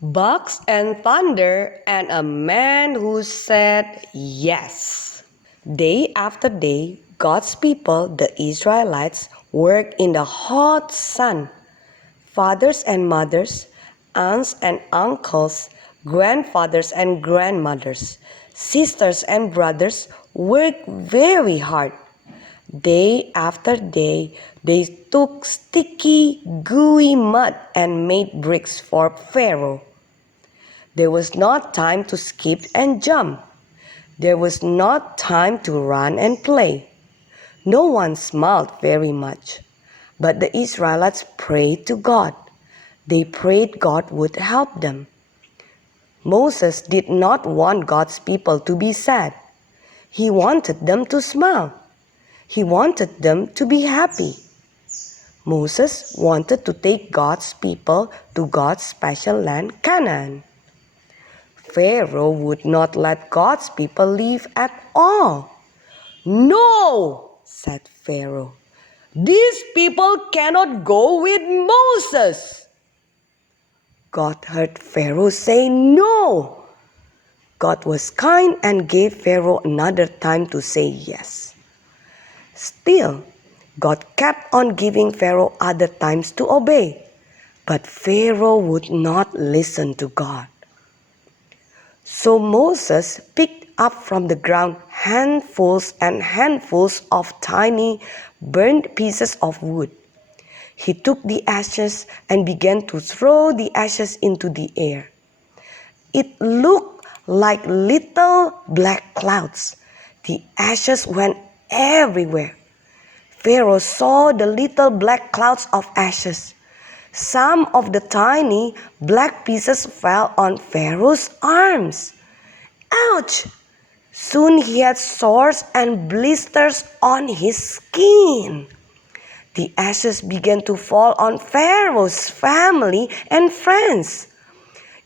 Bugs and thunder, and a man who said yes. Day after day, God's people, the Israelites, worked in the hot sun. Fathers and mothers, aunts and uncles, grandfathers and grandmothers, sisters and brothers worked very hard. Day after day, they took sticky, gooey mud and made bricks for Pharaoh. There was not time to skip and jump. There was not time to run and play. No one smiled very much. But the Israelites prayed to God. They prayed God would help them. Moses did not want God's people to be sad. He wanted them to smile. He wanted them to be happy. Moses wanted to take God's people to God's special land, Canaan. Pharaoh would not let God's people leave at all. "No," said Pharaoh. "These people cannot go with Moses." God heard Pharaoh say no. God was kind and gave Pharaoh another time to say yes. Still, God kept on giving Pharaoh other times to obey. But Pharaoh would not listen to God. So Moses picked up from the ground handfuls and handfuls of tiny burnt pieces of wood. He took the ashes and began to throw the ashes into the air. It looked like little black clouds. The ashes went everywhere. Pharaoh saw the little black clouds of ashes. Some of the tiny black pieces fell on Pharaoh's arms. Ouch! Soon he had sores and blisters on his skin. The ashes began to fall on Pharaoh's family and friends.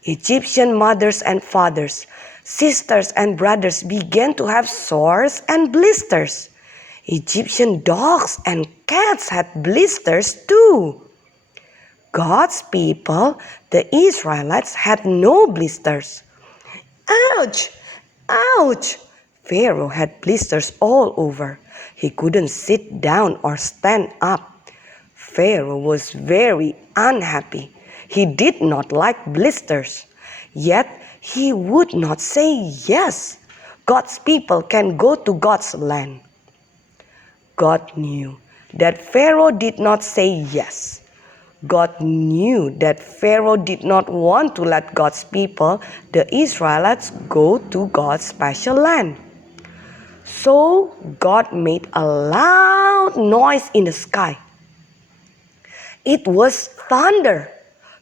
Egyptian mothers and fathers, sisters and brothers began to have sores and blisters. Egyptian dogs and cats had blisters too. God's people, the Israelites, had no blisters. Ouch! Ouch! Pharaoh had blisters all over. He couldn't sit down or stand up. Pharaoh was very unhappy. He did not like blisters. Yet he would not say yes. God's people can go to God's land. God knew that Pharaoh did not say yes. God knew that Pharaoh did not want to let God's people, the Israelites, go to God's special land. So God made a loud noise in the sky. It was thunder.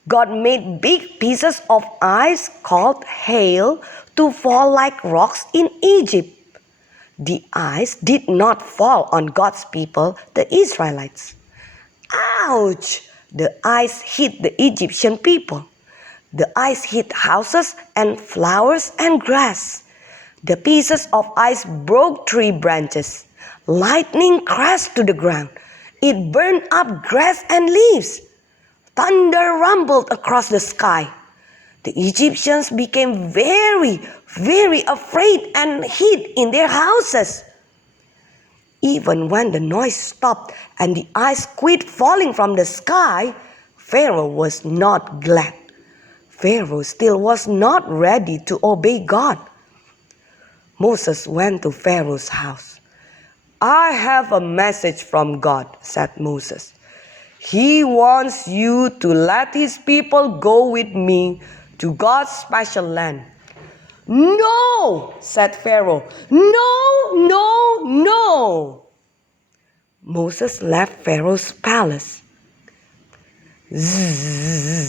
God made big pieces of ice called hail to fall like rocks in Egypt. The ice did not fall on God's people, the Israelites. Ouch! The ice hit the Egyptian people. The ice hit houses and flowers and grass. The pieces of ice broke tree branches. Lightning crashed to the ground. It burned up grass and leaves. Thunder rumbled across the sky. The Egyptians became very, very afraid and hid in their houses. Even when the noise stopped and the ice quit falling from the sky, Pharaoh was not glad. Pharaoh still was not ready to obey God. Moses went to Pharaoh's house. "I have a message from God," said Moses. "He wants you to let his people go with me to God's special land." "No," said Pharaoh. "No, no, no." Moses left Pharaoh's palace. Zzz.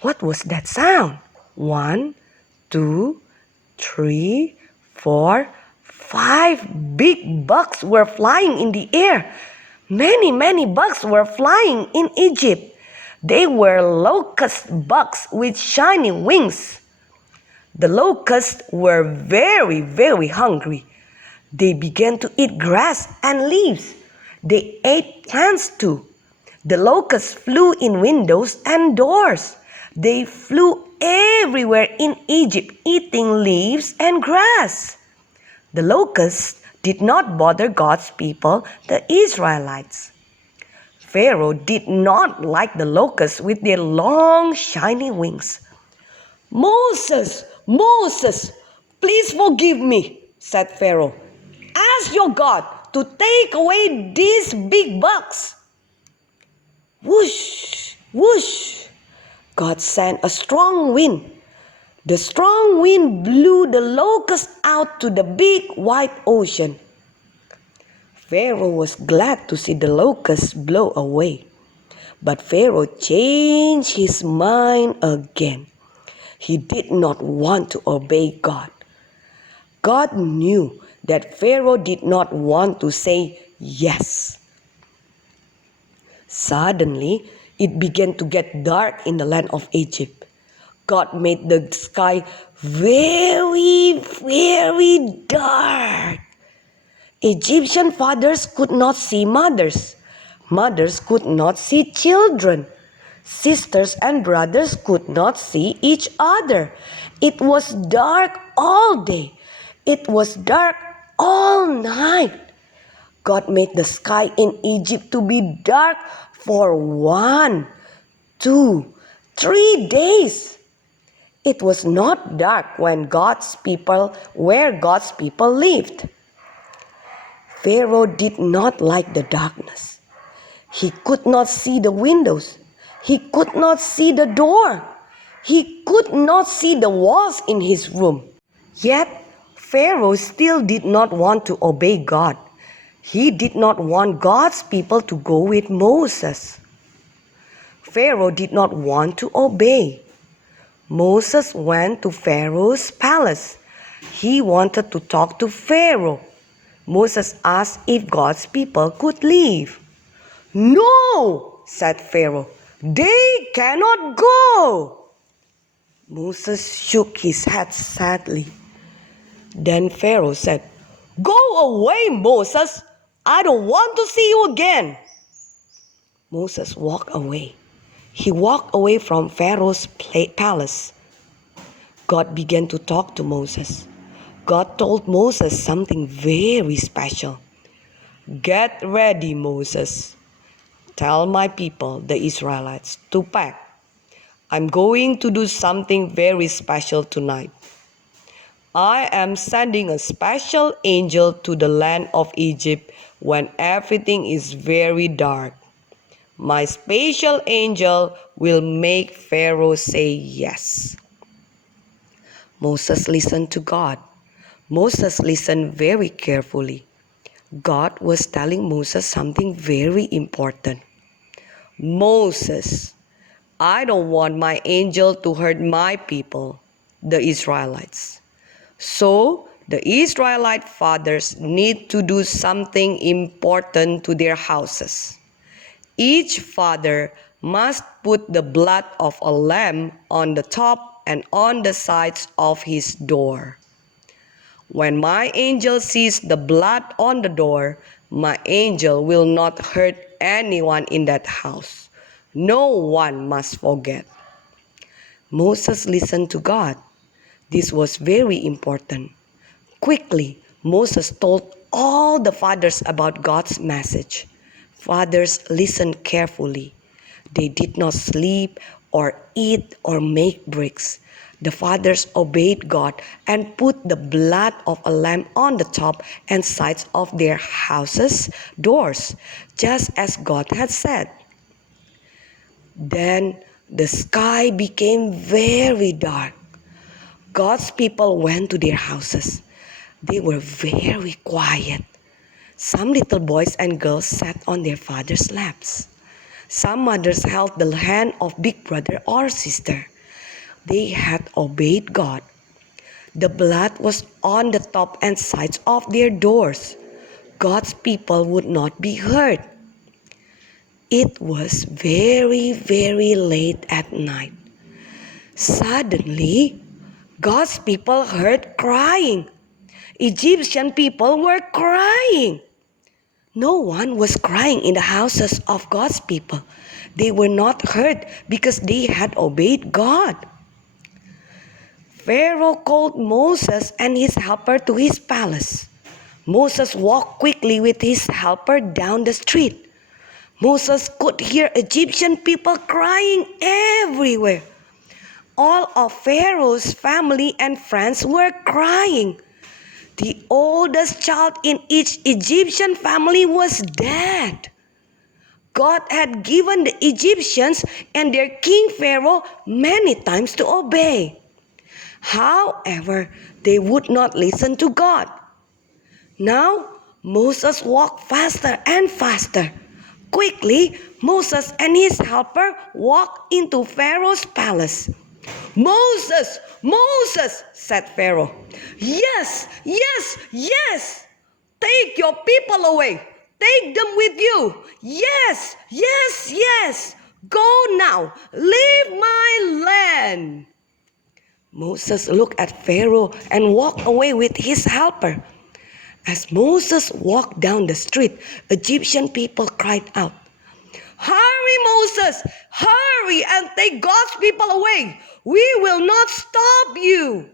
What was that sound? 1, 2, 3, 4, 5 big bugs were flying in the air. Many bugs were flying in Egypt. They were locust bugs with shiny wings. The locusts were very, very hungry. They began to eat grass and leaves. They ate plants too. The locusts flew in windows and doors. They flew everywhere in Egypt, eating leaves and grass. The locusts did not bother God's people, the Israelites. Pharaoh did not like the locusts with their long, shiny wings. Moses, Moses, please forgive me, said Pharaoh. Ask your God to take away these big bugs. Whoosh, whoosh. God sent a strong wind. The strong wind blew the locusts out to the big white ocean. Pharaoh was glad to see the locusts blow away. But Pharaoh changed his mind again. He did not want to obey God. God knew that Pharaoh did not want to say yes. Suddenly, it began to get dark in the land of Egypt. God made the sky very, very dark. Egyptian fathers could not see mothers. Mothers could not see children. Sisters and brothers could not see each other. It was dark all day. It was dark all night. God made the sky in Egypt to be dark for 1, 2, 3 days. It was not dark where God's people lived. Pharaoh did not like the darkness. He could not see the windows. He could not see the door. He could not see the walls in his room. Yet, Pharaoh still did not want to obey God. He did not want God's people to go with Moses. Pharaoh did not want to obey. Moses went to Pharaoh's palace. He wanted to talk to Pharaoh. Moses asked if God's people could leave. "No," said Pharaoh, "they cannot go." Moses shook his head sadly. Then Pharaoh said, "Go away, Moses. I don't want to see you again." Moses walked away. He walked away from Pharaoh's palace. God began to talk to Moses. God told Moses something very special. "Get ready, Moses. Tell my people, the Israelites, to pack. I'm going to do something very special tonight. I am sending a special angel to the land of Egypt when everything is very dark. My special angel will make Pharaoh say yes." Moses listened to God. Moses listened very carefully. God was telling Moses something very important. "Moses, I don't want my angel to hurt my people, the Israelites. So, the Israelite fathers need to do something important to their houses. Each father must put the blood of a lamb on the top and on the sides of his door. When my angel sees the blood on the door, my angel will not hurt anyone in that house. No one must forget." Moses listened to God. This was very important. Quickly, Moses told all the fathers about God's message. Fathers listened carefully. They did not sleep or eat or make bricks. The fathers obeyed God and put the blood of a lamb on the top and sides of their houses' doors, just as God had said. Then the sky became very dark. God's people went to their houses. They were very quiet. Some little boys and girls sat on their father's laps. Some mothers held the hand of big brother or sister. They had obeyed God. The blood was on the top and sides of their doors. God's people would not be hurt. It was very, very late at night. Suddenly, God's people heard crying. Egyptian people were crying. No one was crying in the houses of God's people. They were not hurt because they had obeyed God. Pharaoh called Moses and his helper to his palace. Moses walked quickly with his helper down the street. Moses could hear Egyptian people crying everywhere. All of Pharaoh's family and friends were crying. The oldest child in each Egyptian family was dead. God had given the Egyptians and their king Pharaoh many times to obey. However, they would not listen to God. Now, Moses walked faster and faster. Quickly, Moses and his helper walked into Pharaoh's palace. Moses, Moses, said Pharaoh. Yes, yes, yes. Take your people away. Take them with you. Yes, yes, yes. Go now. Leave my land. Moses looked at Pharaoh and walked away with his helper. As Moses walked down the street, Egyptian people cried out, Hurry, Moses! Hurry and take God's people away! We will not stop you!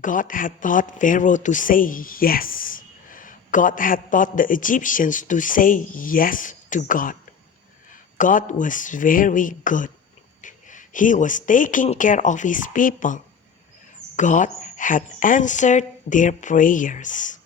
God had taught Pharaoh to say yes. God had taught the Egyptians to say yes to God. God was very good. He was taking care of his people. God had answered their prayers.